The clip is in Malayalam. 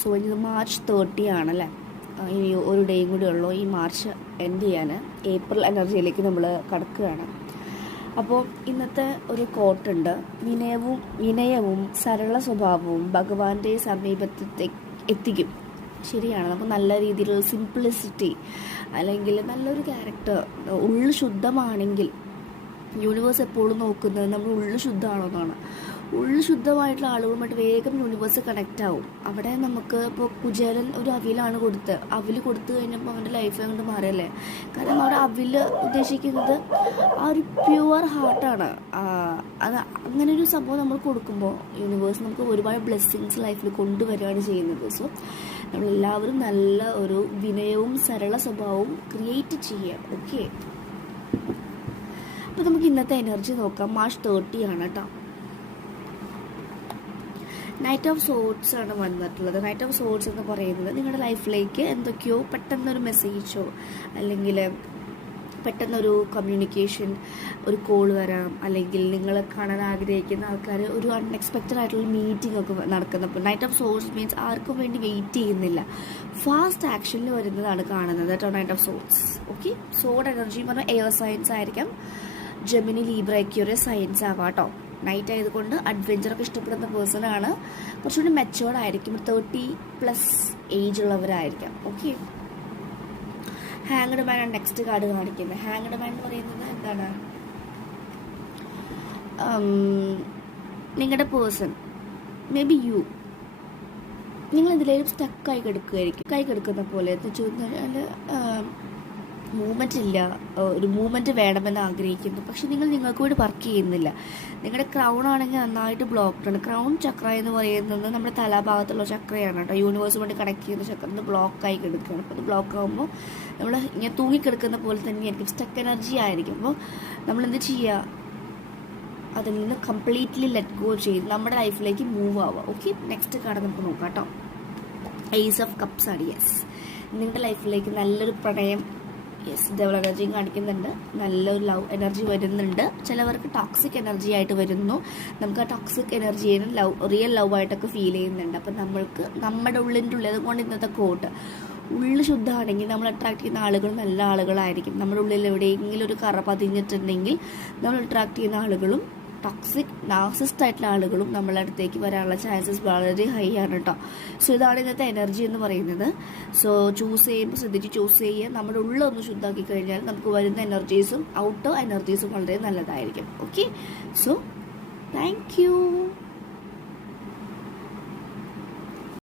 സോ ഇത് മാർച്ച് 30 ആണല്ലേ, ഇനി ഒരു ഡേയും കൂടി ഉള്ളൂ ഈ മാർച്ച് എൻഡ് ചെയ്യാൻ. ഏപ്രിൽ എനർജിയിലേക്ക് നമ്മൾ കടക്കുകയാണ്. അപ്പോൾ ഇന്നത്തെ ഒരു കോട്ടുണ്ട്, വിനയവും സരള സ്വഭാവവും ഭഗവാന്റെ സമീപത്തെ എത്തിക്കും. ശരിയാണ്, നമുക്ക് നല്ല രീതിയിലുള്ള സിംപ്ലിസിറ്റി അല്ലെങ്കിൽ നല്ലൊരു ക്യാരക്ടർ, ഉള്ളു ശുദ്ധമാണെങ്കിൽ യൂണിവേഴ്സ് എപ്പോഴും നോക്കുന്നത് നമ്മൾ ഉള്ളു ശുദ്ധമാണോ എന്നാണ്. ഉള്ളു ശുദ്ധമായിട്ടുള്ള ആളുകളുമായിട്ട് വേഗം യൂണിവേഴ്സ് കണക്റ്റ് ആവും. അവിടെ നമുക്ക് ഇപ്പോൾ കുചേലൻ ഒരു അവിലാണ് അവിൽ കൊടുത്തു കഴിഞ്ഞപ്പോൾ അവൻ്റെ ലൈഫ് അങ്ങോട്ട് മാറിയല്ലേ. കാരണം അവിടെ അവിൽ ഉദ്ദേശിക്കുന്നത് ആ ഒരു പ്യുവർ ഹാർട്ടാണ്. അത് അങ്ങനെ ഒരു സംഭവം നമ്മൾ കൊടുക്കുമ്പോൾ യൂണിവേഴ്സ് നമുക്ക് ഒരുപാട് ബ്ലെസ്സിങ്സ് ലൈഫിൽ കൊണ്ടുവരികയാണ് ചെയ്യുന്നത്. സോ നമ്മളെല്ലാവരും നല്ല ഒരു വിനയവും സരള സ്വഭാവവും ക്രിയേറ്റ് ചെയ്യുക. ഓക്കെ, അപ്പോൾ നമുക്ക് ഇന്നത്തെ എനർജി നോക്കാം. മാർച്ച് 30 ആണ് കേട്ടോ. നൈറ്റ് ഓഫ് സോർട്സ് ആണ് വന്നിട്ടുള്ളത്. നൈറ്റ് ഓഫ് സോർട്സ് എന്ന് പറയുന്നത് നിങ്ങളുടെ ലൈഫിലേക്ക് എന്തൊക്കെയോ പെട്ടെന്നൊരു മെസ്സേജോ അല്ലെങ്കിൽ പെട്ടെന്നൊരു കമ്മ്യൂണിക്കേഷൻ, ഒരു കോൾ വരാം, അല്ലെങ്കിൽ നിങ്ങൾ കാണാൻ ആഗ്രഹിക്കുന്ന ആൾക്കാർ ഒരു അൺഎക്സ്പെക്റ്റഡ് ആയിട്ടുള്ള മീറ്റിംഗ് ഒക്കെ നടക്കുന്നപ്പോൾ നൈറ്റ് ഓഫ് സോർട്സ് മീൻസ് ആർക്കും വേണ്ടി വെയിറ്റ് ചെയ്യുന്നില്ല, ഫാസ്റ്റ് ആക്ഷനിൽ വരുന്നതാണ് കാണുന്നത് കേട്ടോ knight of swords. Okay, sword energy പറഞ്ഞാൽ എയർ സയൻസ് ആയിരിക്കാം, ജെമിനി ലീബ്ര അക്യൂറിയസ് സയൻസ് ആവാം കേട്ടോ. നൈറ്റ് ആയതുകൊണ്ട് അഡ്വഞ്ചറൊക്കെ ഇഷ്ടപ്പെടുന്ന പേഴ്സണാണ്, കുറച്ചുകൂടി മെച്ചുവേർഡ് ആയിരിക്കും, 30+ ഏജ് ഉള്ളവരായിരിക്കാം. ഓക്കെ, ഹാങ്ഡ് മാൻ ആണ് നെക്സ്റ്റ് കാർഡ് കാണിക്കുന്നത്. ഹാങ്ഡ് മാൻ എന്ന് പറയുന്നത് എന്താണ്, നിങ്ങളുടെ പേഴ്സൺ മേ ബി നിങ്ങൾ എന്തിലേലും സ്റ്റക്കായി കിടക്കുന്ന പോലെ എന്ന് വെച്ച് കഴിഞ്ഞാൽ മൂവ്മെൻറ്റ് ഇല്ല, ഒരു മൂവ്മെൻറ്റ് വേണമെന്ന് ആഗ്രഹിക്കുന്നു, പക്ഷെ നിങ്ങൾക്ക് വേണ്ടി വർക്ക് ചെയ്യുന്നില്ല. നിങ്ങളുടെ ക്രൗൺ ആണെങ്കിൽ നന്നായിട്ട് ബ്ലോക്ക്ഡ് ആണ്. ക്രൗൺ ചക്ര എന്ന് പറയുന്നത് നമ്മുടെ തലാഭാഗത്തുള്ള ചക്രയാണ് കേട്ടോ. യൂണിവേഴ്സ് കൊണ്ട് കണക്ട് ചെയ്യുന്ന ചക്ര അത് ബ്ലോക്കായി കിടക്കുകയാണ്. അപ്പോൾ അത് ബ്ലോക്ക് ആകുമ്പോൾ നമ്മൾ ഇങ്ങനെ തൂങ്ങിക്കിടക്കുന്ന പോലെ തന്നെയായിരിക്കും, സ്റ്റക്ക് എനർജി ആയിരിക്കും. അപ്പോൾ നമ്മളെന്ത് ചെയ്യുക, അതിൽ നിന്ന് കംപ്ലീറ്റ്ലി ലെറ്റ് ഗോ ചെയ്ത് നമ്മുടെ ലൈഫിലേക്ക് മൂവ് ആവുക. ഓക്കെ, നെക്സ്റ്റ് കാർഡ് നമുക്ക് നോക്കാം കേട്ടോ. ഏസ് ഓഫ് കപ്സ് ആണ്. യെസ്, നിങ്ങളുടെ ലൈഫിലേക്ക് നല്ലൊരു പ്രണയം, ഡബിൾ എനർജിയും കാണിക്കുന്നുണ്ട്, നല്ലൊരു ലവ് എനർജി വരുന്നുണ്ട്. ചിലവർക്ക് ടോക്സിക് എനർജി ആയിട്ട് വരുന്നു. നമുക്ക് ആ ടോക്സിക് എനർജിയെ റിയൽ ലവ് ആയിട്ടൊക്കെ ഫീൽ ചെയ്യുന്നുണ്ട്. അപ്പം നമ്മൾക്ക് നമ്മുടെ ഉള്ളിൻ്റെ ഉള്ളിൽ, അതുകൊണ്ട് ഇന്നത്തെ കോട്ട്, ഉള്ളു ശുദ്ധമാണെങ്കിൽ നമ്മൾ അട്രാക്ട് ചെയ്യുന്ന ആളുകൾ നല്ല ആളുകളായിരിക്കും. നമ്മുടെ ഉള്ളിൽ എവിടെയെങ്കിലും ഒരു കറ പതിഞ്ഞിട്ടുണ്ടെങ്കിൽ നമ്മൾ അട്രാക്ട് ചെയ്യുന്ന ആളുകളും ടോക്സിക് നാർസിസ്റ്റ് ആയിട്ടുള്ള ആളുകളും നമ്മളെ അടുത്തേക്ക് വരാനുള്ള ചാൻസസ് വളരെ ഹൈ ആണ് കേട്ടോ. സോ ഇതാണ് ഇന്നത്തെ എനർജി എന്ന് പറയുന്നത്. സോ ചൂസ് ചെയ്യുമ്പോൾ ശ്രദ്ധിച്ച് ചൂസ് ചെയ്യുക. നമ്മുടെ ഉള്ളൊന്ന് ശുദ്ധാക്കി കഴിഞ്ഞാൽ നമുക്ക് വരുന്ന എനർജീസും ഔട്ടർ എനർജീസും വളരെ നല്ലതായിരിക്കും. Okay, so thank you.